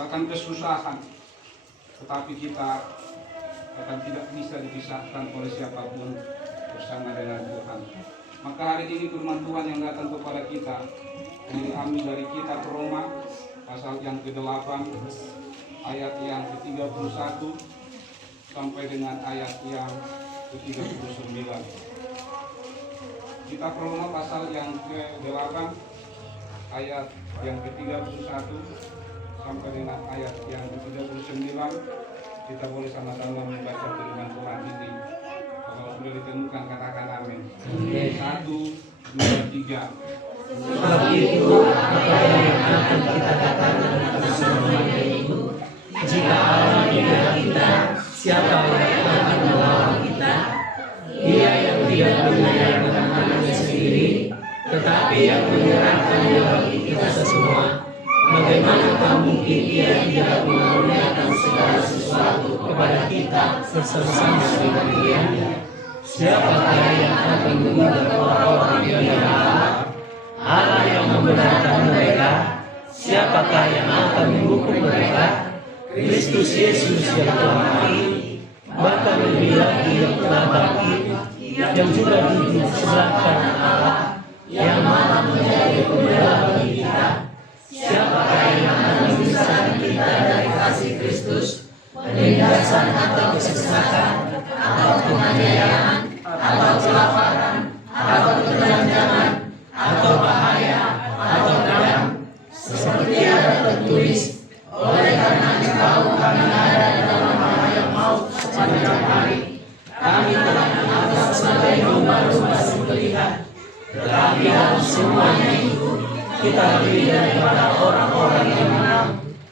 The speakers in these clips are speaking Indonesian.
bahkan kesusahan, tetapi kita akan tidak bisa dipisahkan oleh siapapun bersama dengan Tuhan. Maka hari ini firman Tuhan yang datang kepada kita diambil dari kitab Roma pasal yang ke-8 ayat yang ke-31 sampai dengan ayat yang ke-39. Kitab Roma pasal yang ke-8 ayat yang ke-31 sampai dengan ayat yang ke-39. Kita boleh sama-sama membaca firman Tuhan ini. Kalau sudah ditemukan katakan amin. 1, 2, 3. Sebab itu apa yang akan kita katakan atas semuanya itu, jika Allah di dalam kita, siapa yang akan melawan kita? Dia yang tidak menyerahkan anaknya sendiri, tetapi yang menyerahkan bagi kita semua. Bagaimanakah mungkin Dia tidak mengaruniakan segala sesuatu kepada kita bersama dengan Dia? Siapakah yang akan mengubah orang-orang yang Allah? Allah yang membenarkan mereka. Siapakah yang akan menghukum mereka? Kristus Yesus yang telah mati, bahkan lebih lagi yang telah bangkit, yang juga duduk sebelah kanan Allah, yang maha menjadi pembela bagi kita. Siapakah yang akan memisahkan kita dari kasih Kristus? Penindasan atau kesesatan, atau penganiayaan, atau kelaparan, atau ketelanjangan, atau bahaya, atau perang? Seperti ada tertulis, oleh karena Engkau kami ada dalam bahaya maut sepanjang hari. Kami telah dianggap sebagai domba-domba sembelihan. Tetapi dalam semuanya itu, kita lebih daripada orang-orang yang menang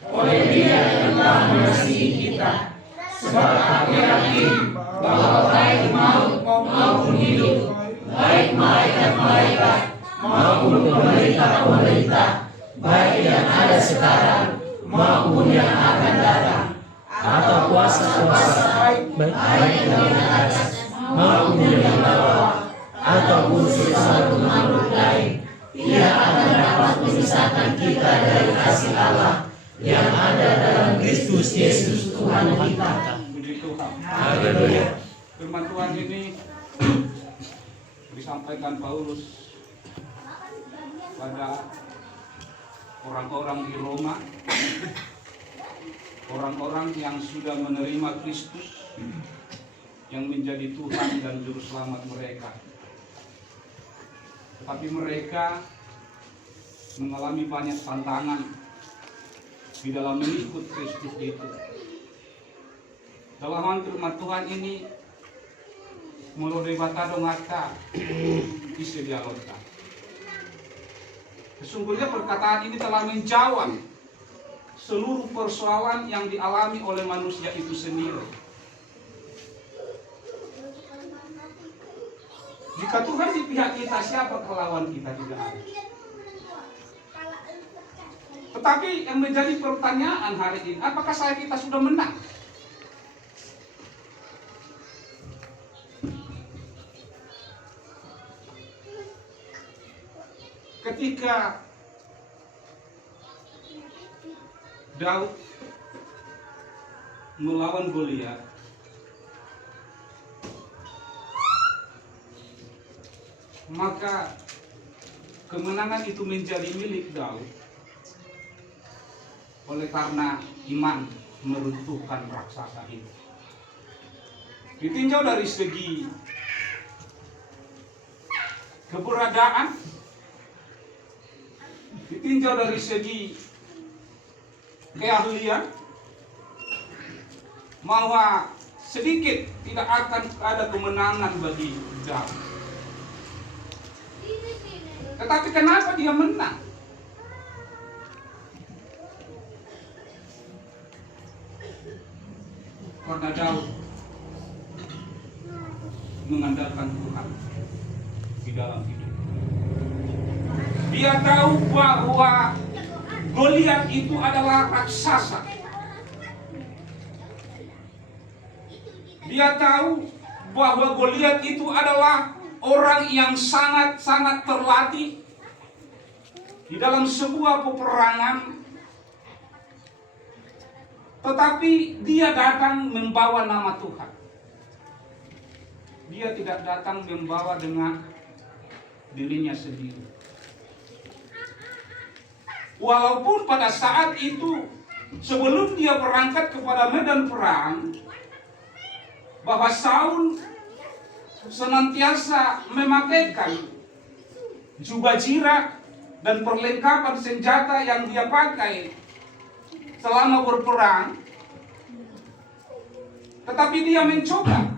oleh Dia yang telah mengasihi kita. Sebab kami yakin bahwa baik maut maupun hidup, baik malaikat-malaikat maupun pemerintah-pemerintah, baik yang ada sekarang maupun yang akan datang, atau kuasa-kuasa, baik yang di atas maupun yang di bawah, ataupun sesuatu makhluk lain, tidak akan dapat memisahkan kita dari kasih Allah yang ada dalam Kristus Yesus Tuhan kita. Puji Tuhan. Haleluya. Firman Tuhan ini disampaikan Paulus pada orang-orang di Roma, orang-orang yang sudah menerima Kristus yang menjadi Tuhan dan Juru Selamat mereka. Tetapi mereka mengalami banyak tantangan di dalam mengikut Kristus itu. Dalam firman Tuhan ini melalui batado ngata isi dialogkan. Sesungguhnya perkataan ini telah menjawab seluruh persoalan yang dialami oleh manusia itu sendiri. Jika Tuhan di pihak kita, siapa lawan kita? Tidak ada. Tetapi yang menjadi pertanyaan hari ini, apakah kita sudah menang? Ketika Daud melawan Goliat, maka kemenangan itu menjadi milik Daud oleh karena iman meruntuhkan raksasa itu. Ditinjau dari segi keberadaan, ditinjau dari segi keahlian, bahwa sedikit tidak akan ada kemenangan bagi Daud. Tetapi kenapa dia menang? Karena Daud mengandalkan Tuhan di dalam hidup. Dia tahu bahwa Goliat itu adalah raksasa. Dia tahu bahwa Goliat itu adalah orang yang sangat-sangat terlatih di dalam sebuah peperangan Tetapi dia datang membawa nama Tuhan. Dia tidak datang membawa dengan dirinya sendiri. Walaupun pada saat itu sebelum dia berangkat kepada medan perang, bahwa Saul senantiasa memakaikan jubah jirak dan perlengkapan senjata yang dia pakai selama berperang, tetapi dia mencoba.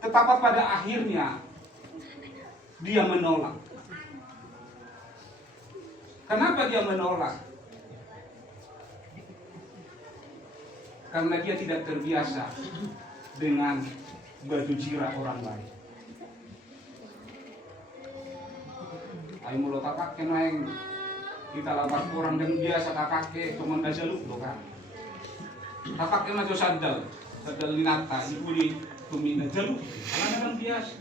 Tetapi pada akhirnya dia menolak. Kenapa dia menolak? Karena dia tidak terbiasa dengan baju jirah orang lain. Ayo mulut tak pakai neng, kita lapat orang dan biasa tak pakai cuma dah jaluk loh kan. Tak pakai macam sadal linata, ibu di tumina jaluk, karena kan biasa.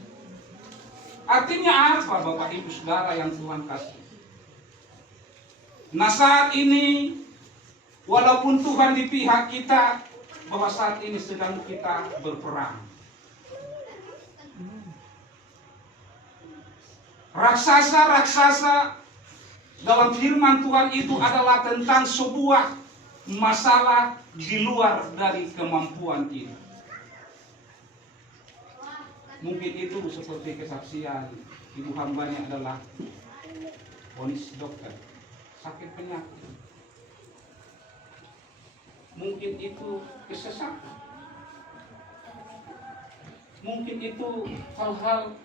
Artinya apa Bapak Ibu Saudara yang Tuhan kasih? Nah saat ini walaupun Tuhan di pihak kita, bahwa saat ini sedang kita berperang. Raksasa-raksasa dalam firman Tuhan itu adalah tentang sebuah masalah di luar dari kemampuan kita. Mungkin itu seperti kesaksian ibu hambanya adalah vonis dokter, sakit penyakit. Mungkin itu kesesatan. Mungkin itu hal-hal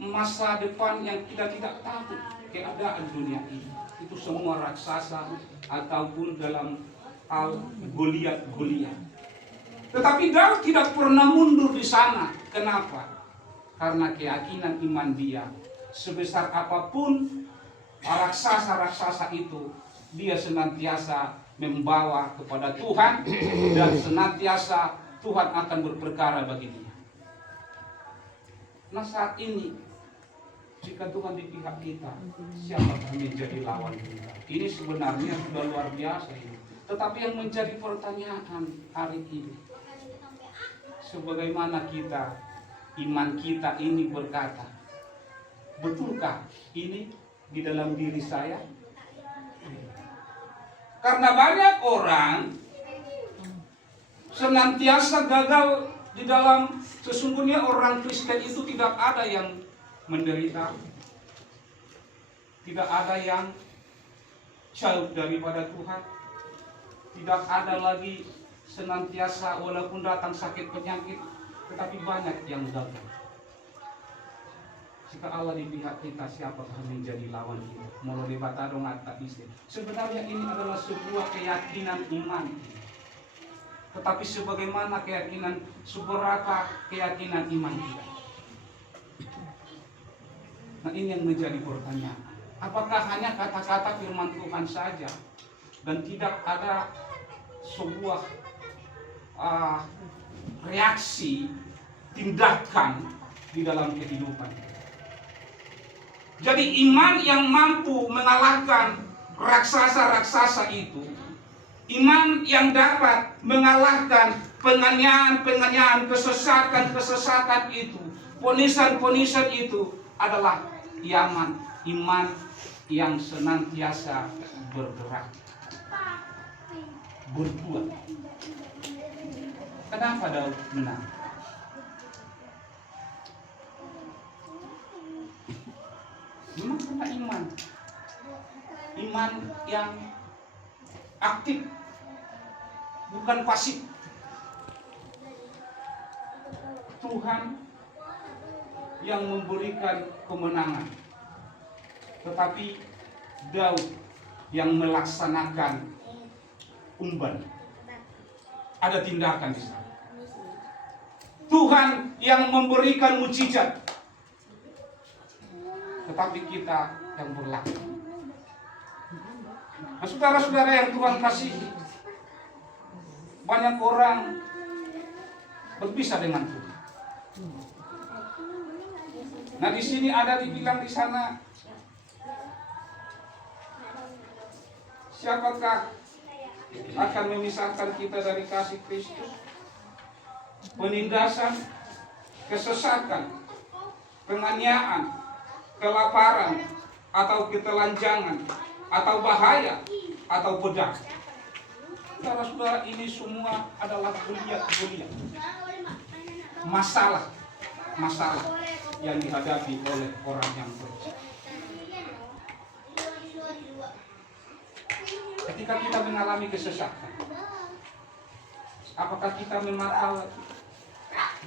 masa depan yang kita tidak tahu keadaan dunia ini. Itu semua raksasa ataupun dalam hal Goliat. Tetapi Daud tidak pernah mundur di sana. Kenapa? Karena keyakinan iman dia. Sebesar apapun raksasa-raksasa itu, dia senantiasa membawa kepada Tuhan dan senantiasa Tuhan akan berperkara bagi dia. Nah saat ini jika Tuhan di pihak kita, siapa yang menjadi lawan kita? Ini sebenarnya sudah luar biasa ini. Tetapi yang menjadi pertanyaan hari ini, sebagaimana kita, iman kita ini berkata, betulkah ini di dalam diri saya? Karena banyak orang senantiasa gagal di dalam, sesungguhnya orang Kristen itu tidak ada yang menderita, tidak ada yang jauh daripada Tuhan, tidak ada lagi senantiasa walaupun datang sakit penyakit, tetapi banyak yang gagal. Jika Allah di pihak kita, siapa yang menjadi lawan kita? Mau debatado ngata isi. Sebenarnya ini adalah sebuah keyakinan iman. Tetapi sebagaimana keyakinan, seberapa keyakinan iman kita? Nah ini yang menjadi pertanyaan. Apakah hanya kata-kata firman Tuhan saja dan tidak ada sebuah reaksi, tindakan di dalam kehidupan? Jadi iman yang mampu mengalahkan raksasa-raksasa itu, iman yang dapat mengalahkan penganiayaan, kesesatan itu, ponisan itu adalah iman yang senantiasa bergerak, berbuat. Kenapa Daud menang? Memang karena iman yang aktif, bukan pasif. Tuhan yang memberikan kemenangan, tetapi Daud yang melaksanakan umban. Ada tindakan di sana. Tuhan yang memberikan mukjizat, tetapi kita yang berlaku. Nah, saudara-saudara yang Tuhan kasihi, banyak orang berpisah dengan Tuhan. Nah di sini ada dibilang di sana, siapakah akan memisahkan kita dari kasih Kristus. Penindasan, kesesatan, penganiayaan, kelaparan, atau ketelanjangan, atau bahaya, atau pedang. Saudara-saudara, ini semua adalah goliat-goliat. Masalah yang dihadapi oleh orang yang percaya. Ketika kita mengalami kesesatan, apakah kita memakai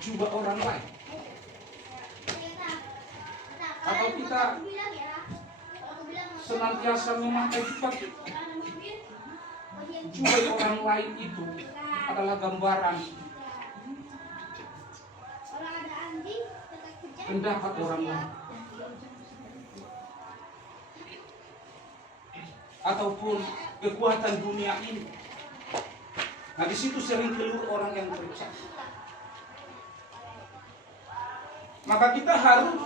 jubah orang lain? Atau kita senantiasa memakai jubah kita? Jubah orang lain itu adalah gambaran pendapat orang lain, ataupun kekuatan dunia ini. Nah, di situ sering keluar orang yang percaya. Maka kita harus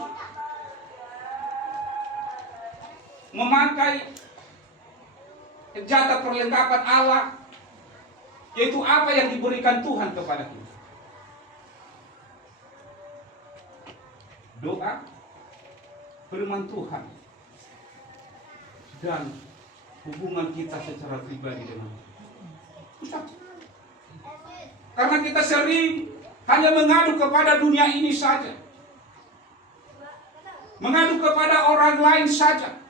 memakai senjata perlengkapan Allah, yaitu apa yang diberikan Tuhan kepada kita. Doa, firman Tuhan, dan hubungan kita secara pribadi dengan Tuhan. Karena kita sering hanya mengadu kepada dunia ini saja, mengadu kepada orang lain saja.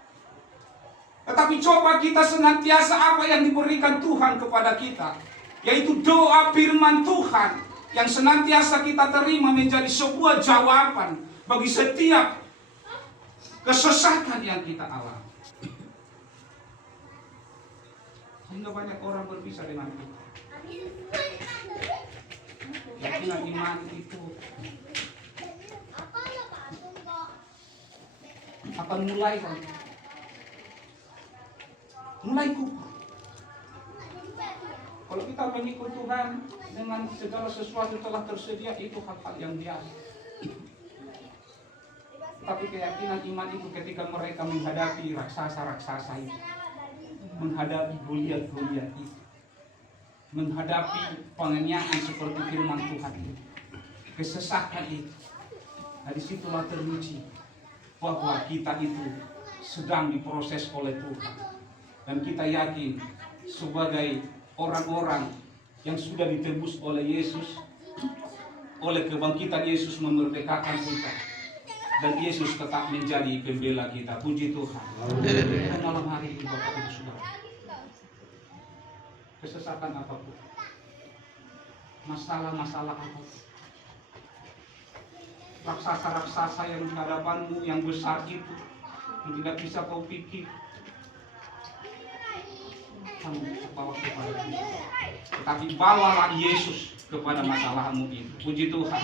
Tetapi coba kita senantiasa apa yang diberikan Tuhan kepada kita, yaitu doa firman Tuhan yang senantiasa kita terima menjadi sebuah jawaban bagi setiap kesesatan yang kita alami. Sehingga banyak orang berpisah dengan kita. Yakinan iman itu akan mulai kukuh. Kalau kita mengikut Tuhan dengan segala sesuatu telah tersedia, itu hal-hal yang biasa. Tapi keyakinan iman itu ketika mereka menghadapi raksasa-raksasa itu, menghadapi goliat-goliat itu, menghadapi penganiayaan seperti firman Tuhan itu, kesesatan itu. Nah, disitulah teruji bahwa kita itu sedang diproses oleh Tuhan. Dan kita yakin sebagai orang-orang yang sudah ditebus oleh Yesus, oleh kebangkitan Yesus memerdekakan kita, dan Yesus tetap menjadi pembela kita. Puji Tuhan. Dan malam hari ini Bapak Ibu Saudara, kesesatan apapun, masalah-masalah apapun, raksasa-raksasa yang di hadapanmu yang besar itu, yang tidak bisa kau pikir, kamu bawa kepada Tuhan. Tetapi bawalah Yesus kepada masalahmu itu. Puji Tuhan.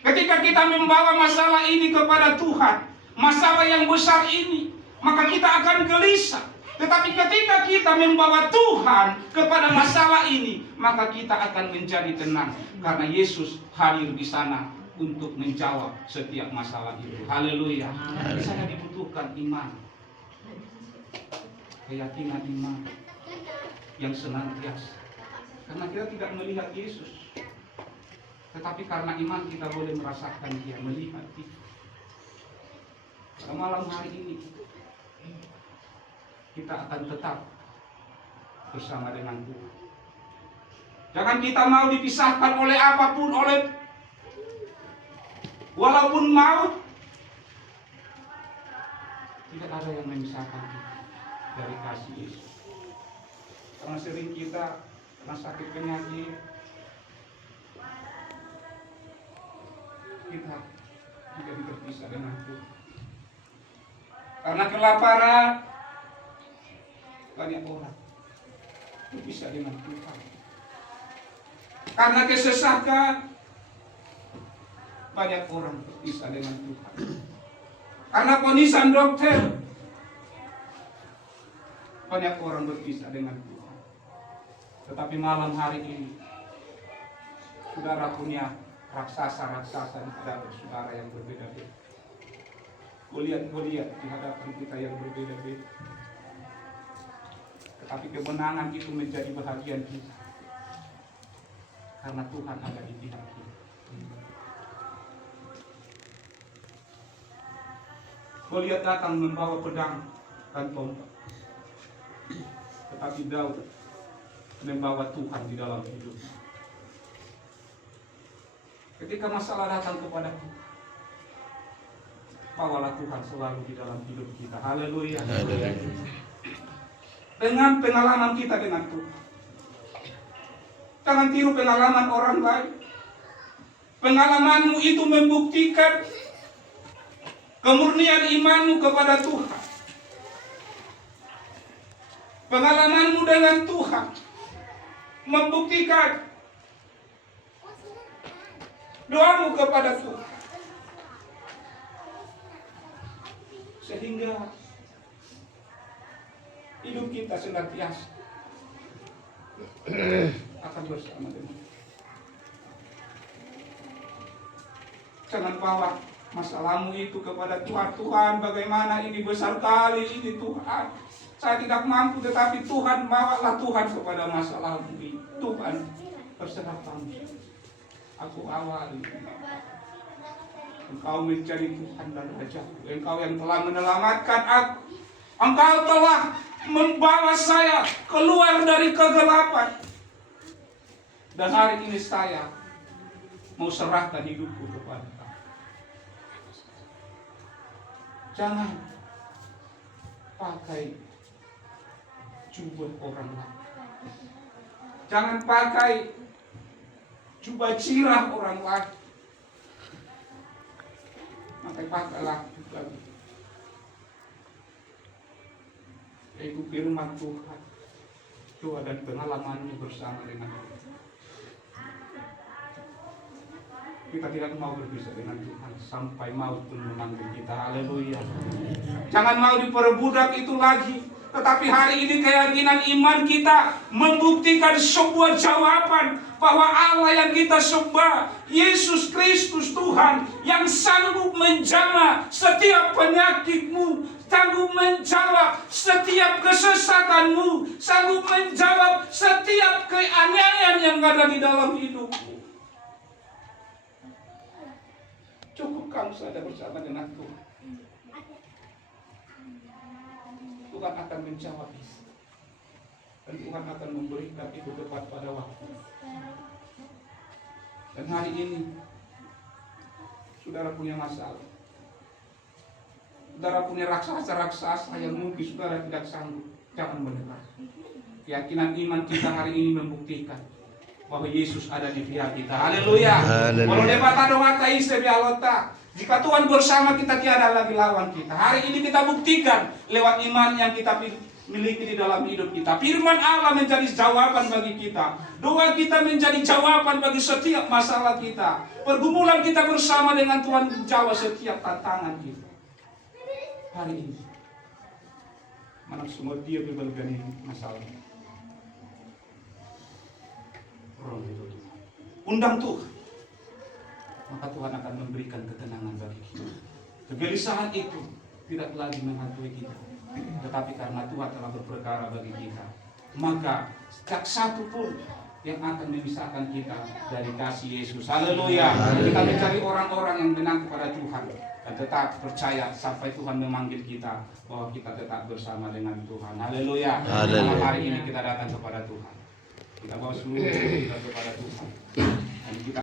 Ketika kita membawa masalah ini kepada Tuhan, masalah yang besar ini, maka kita akan gelisah. Tetapi ketika kita membawa Tuhan kepada masalah ini, maka kita akan menjadi tenang. Karena Yesus hadir di sana untuk menjawab setiap masalah itu. Haleluya. Di sana dibutuhkan iman, keyakinan iman yang senantiasa. Karena kita tidak melihat Yesus, tetapi karena iman kita boleh merasakan Dia, melihat Dia. Pada malam hari ini kita akan tetap bersama dengan Tuhan. Jangan kita mau dipisahkan oleh apapun, walaupun maut, tidak ada yang memisahkan kita dari kasih Yesus. Karena sering kita kena sakit penyakit, kita tidak terpisah dengan Tuhan. Karena kelaparan, banyak orang terpisah dengan Tuhan. Karena kesesatan, banyak orang terpisah dengan Tuhan. Karena ponisan dokter, banyak orang berpisah dengan Tuhan. Tetapi malam hari ini, saudara punya raksasa-raksasa di hadapan saudara yang berbeda-beda. Goliat-goliat di hadapan kita yang berbeda-beda. Tetapi kemenangan itu menjadi bahagian kita. Karena Tuhan ada di pihak kita. Goliat datang membawa pedang dan tombak. Tetapi Daud membawa Tuhan di dalam hidup. Ketika masalah datang kepada kita, bawalah Tuhan selalu di dalam hidup kita. Haleluya. Dengan pengalaman kita dengan Tuhan. Jangan tiru pengalaman orang lain. Pengalamanmu itu membuktikan kemurnian imanmu kepada Tuhan. Pengalamanmu dengan Tuhan membuktikan doamu kepada Tuhan. Sehingga hidup kita senantiasa akan bersama dengan Tuhan. Jangan bawa masalahmu itu kepada Tuhan. Tuhan, bagaimana ini besar kali ini Tuhan. Saya tidak mampu, tetapi Tuhan, bawalah Tuhan kepada masalahmu ini. Tuhan, terserah kamu. Aku awali. Engkau menjadi Tuhan dan Raja. Engkau yang telah menyelamatkan aku. Engkau telah membawa saya keluar dari kegelapan. Dan hari ini saya mau serahkan hidupku kepada Kamu. Jangan pakai jubah orang lain. Jangan pakai jubah cirah orang lain. Pakailah juga yaitu firman Tuhan, doa dan pengalamanmu bersama dengan Tuhan. Kita tidak mau berpisah dengan Tuhan sampai maut pun memanggil kita. Haleluya. Jangan mau diperbudak itu lagi. Tetapi hari ini keyakinan iman kita membuktikan sebuah jawaban bahwa Allah yang kita sembah, Yesus Kristus Tuhan, yang sanggup menjamah setiap penyakitmu, sanggup menjawab setiap kesesatanmu, sanggup menjawab setiap keanehan yang ada di dalam hidupmu. Cukup kamu sadar bersama dengan Tuhan. Tuhan akan menjawab itu. Dan Tuhan akan memberikan itu tepat pada waktu. Dan hari ini saudara punya masalah. Saudara punya raksasa-raksasa yang mungkin saudara tidak sanggup. Jangan menyerah. Keyakinan iman kita hari ini membuktikan bahwa Yesus ada di pihak kita. Haleluya. Kalau debata doa taise bialota. Jika Tuhan bersama kita, tiada lagi lawan kita. Hari ini kita buktikan lewat iman yang kita miliki di dalam hidup kita. Firman Allah menjadi jawaban bagi kita. Doa kita menjadi jawaban bagi setiap masalah kita. Pergumulan kita bersama dengan Tuhan menjawab setiap tantangan kita. Hari ini mana semua dia berbagai masalah. Undang Tuhan, maka Tuhan akan memberikan ketenangan bagi kita. Kegelisahan itu tidak lagi menghantui kita, tetapi karena Tuhan telah berperkara bagi kita, maka tak satu pun yang akan memisahkan kita dari kasih Yesus. Haleluya. Kita mencari orang-orang yang benar kepada Tuhan dan tetap percaya sampai Tuhan memanggil kita bahwa kita tetap bersama dengan Tuhan. Haleluya. Malam hari ini kita datang kepada Tuhan. Kita bawa seluruh kita kepada Tuhan.